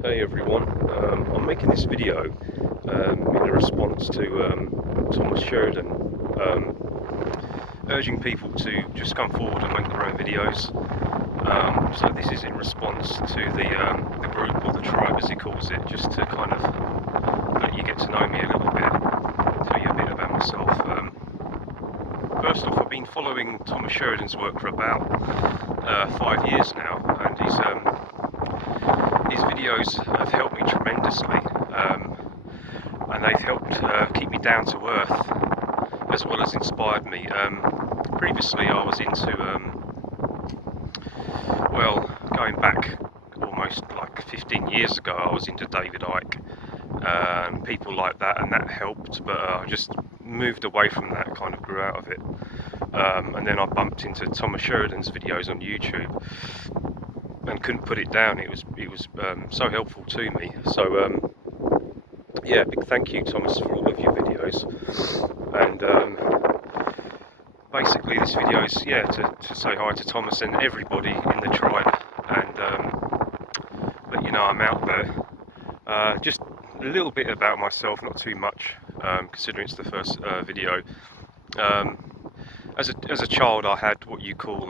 Hey everyone, I'm making this video in response to Thomas Sheridan urging people to just come forward and make their own videos. So this is in response to the group, or the tribe as he calls it, just to kind of let you get to know me a little bit, tell you a bit about myself. First off, I've been following Thomas Sheridan's work for about 5 years now, and his videos have helped me tremendously, and they've helped keep me down to earth as well as inspired me. Previously I was into, well, going back almost like 15 years ago, I was into David Icke, people like that, and that helped, but I just moved away from that, kind of grew out of it. And then I bumped into Thomas Sheridan's videos on YouTube and couldn't put it down. It was so helpful to me. So yeah, big thank you, Thomas, for all of your videos. And basically this video is, yeah, to say hi to Thomas and everybody in the tribe, and let you know I'm out there. Just a little bit about myself, not too much, considering it's the first video. As a child, I had what you call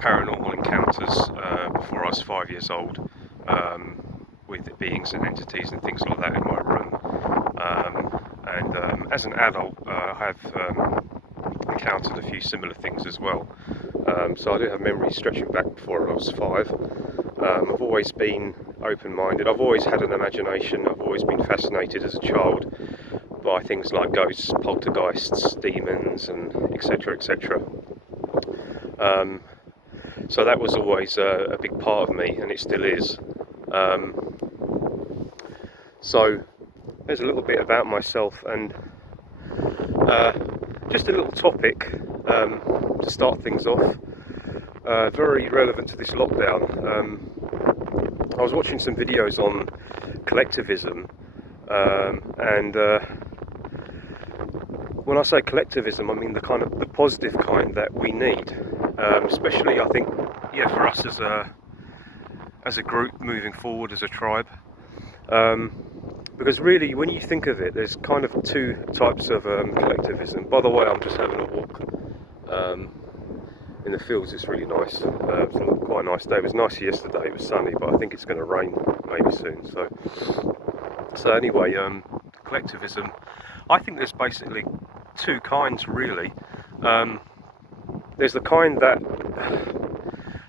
paranormal encounters before I was 5 years old, with beings and entities and things like that in my room. And as an adult, I have encountered a few similar things as well. So I do have memories stretching back before I was 5. I've always been open-minded. I've always had an imagination. I've always been fascinated as a child by things like ghosts, poltergeists, demons, and etc., etc. So that was always a big part of me, and it still is. So there's a little bit about myself, and just a little topic to start things off, very relevant to this lockdown. I was watching some videos on collectivism, and when I say collectivism, I mean the positive kind that we need, especially I think, yeah, for us as a group moving forward as a tribe. Because really, when you think of it, there's kind of two types of collectivism. By the way, I'm just having a walk in the fields. It's really nice. It's quite a nice day. It was nice yesterday. It was sunny, but I think it's going to rain maybe soon. So anyway, collectivism. I think there's basically two kinds, really. There's the kind that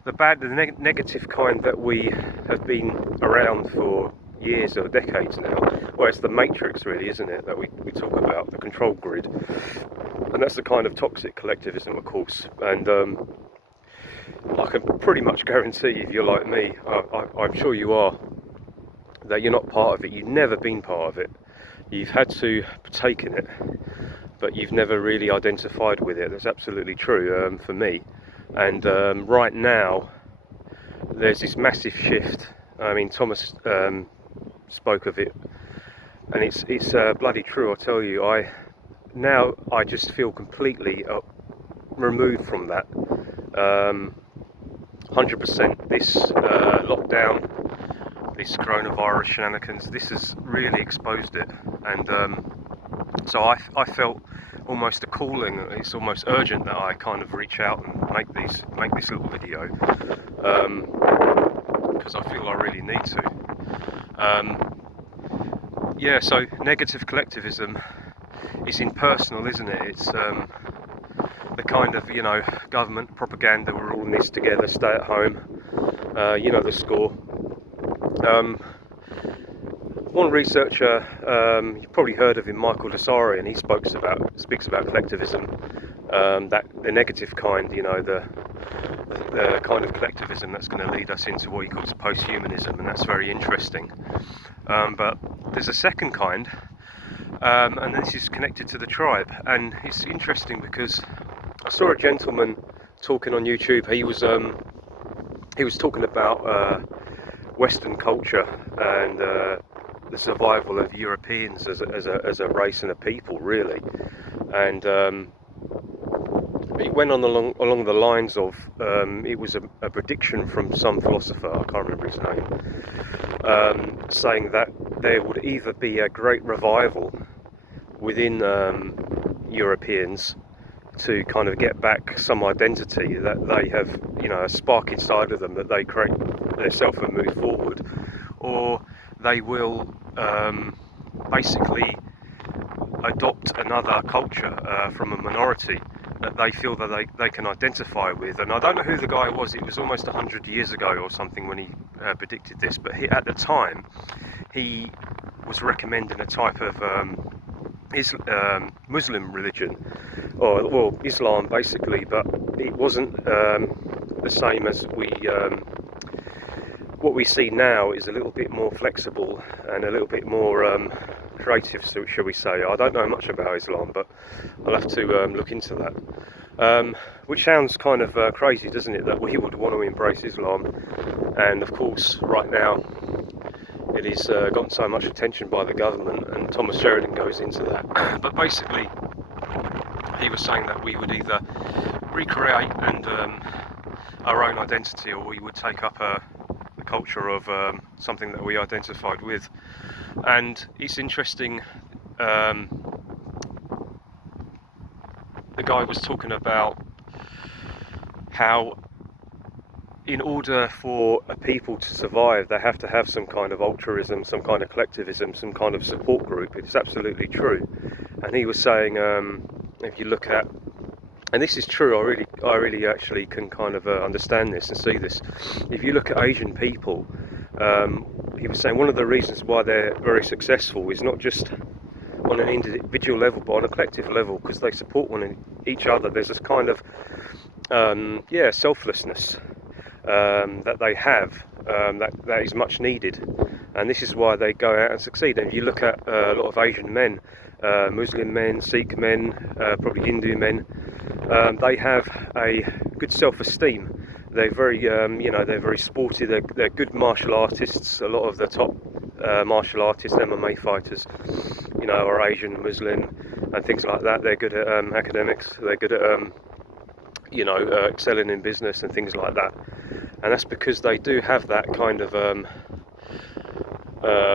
the negative kind that we have been around for years or decades now. Well, it's the matrix, really, isn't it, that we talk about, the control grid. And that's the kind of toxic collectivism, of course. And I can pretty much guarantee, if you're like me, I'm sure you are, that you're not part of it. You've never been part of it. You've had to partake in it, but you've never really identified with it. That's absolutely true for me. And right now, there's this massive shift. I mean, Thomas spoke of it, and it's bloody true. I tell you, I just feel completely removed from that. 100%. This lockdown, this coronavirus shenanigans, this has really exposed it, and so I felt almost a calling. It's almost urgent that I kind of reach out and make this little video, because I feel I really need to. Yeah, so negative collectivism is impersonal, isn't it? It's the kind of, government propaganda, we're all in this together, stay at home, the score. One researcher, you've probably heard of him, Michael and he speaks about collectivism, that the negative kind, the kind of collectivism that's going to lead us into what he calls post-humanism, and that's very interesting. But there's a second kind, and this is connected to the tribe, and it's interesting because I saw a gentleman talking on YouTube. He was talking about Western culture and the survival of Europeans as a race and a people, really, and it went on along the lines of it was a prediction from some philosopher, I can't remember his name, saying that there would either be a great revival within Europeans to kind of get back some identity that they have, a spark inside of them that they create themselves and move forward, or they will basically adopt another culture from a minority that they feel that they can identify with. And I don't know who the guy was, it was almost 100 years ago or something when he predicted this, but at the time he was recommending a type of Muslim religion, or well, Islam basically, but it wasn't the same as what we see now is a little bit more flexible and a little bit more creative, so shall we say. I don't know much about Islam, but I'll have to look into that. Which sounds kind of crazy, doesn't it, that we would want to embrace Islam, and of course right now it has gotten so much attention by the government, and Thomas Sheridan goes into that. But basically he was saying that we would either recreate and our own identity, or we would take up the culture of something that we identified with. And it's interesting, the guy was talking about how in order for a people to survive, they have to have some kind of altruism, some kind of collectivism, some kind of support group. It's absolutely true. And he was saying, if you look at, and this is true, I really actually can kind of understand this and see this. If you look at Asian people, he was saying one of the reasons why they're very successful is not just on an individual level, but on a collective level, because they support each other. There's this kind of selflessness that they have, that is much needed, and this is why they go out and succeed. And if you look at a lot of Asian men, Muslim men, Sikh men, probably Hindu men, they have a good self-esteem. They're very, they're very sporty. They're good martial artists. A lot of the top martial artists, MMA fighters, are Asian, Muslim, and things like that. They're good at academics. They're good at, excelling in business and things like that. And that's because they do have that kind of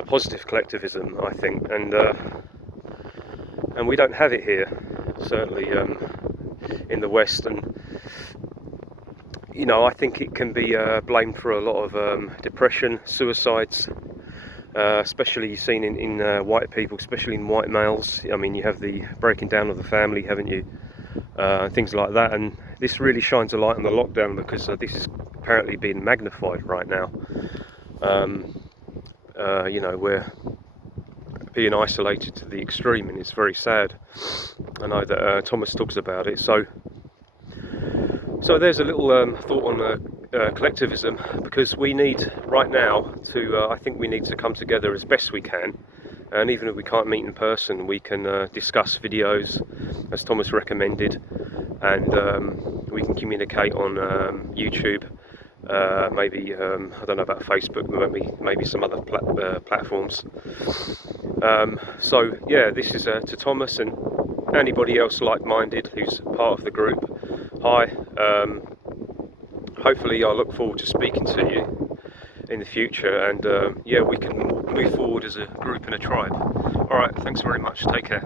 positive collectivism, I think, and we don't have it here, certainly in the West. And I think it can be blamed for a lot of depression, suicides, especially seen in white people, especially in white males. I mean, you have the breaking down of the family, haven't you? Things like that. And this really shines a light on the lockdown, because this is apparently being magnified right now. We're being isolated to the extreme, and it's very sad. I know that Thomas talks about it. So there's a little thought on collectivism, because we need right now to, I think we need to come together as best we can. And even if we can't meet in person, we can discuss videos, as Thomas recommended, and we can communicate on YouTube, maybe, I don't know about Facebook, maybe some other platforms. This is to Thomas and anybody else like-minded who's part of the group. Hi, hopefully I look forward to speaking to you in the future, and we can move forward as a group and a tribe. Alright, thanks very much, take care.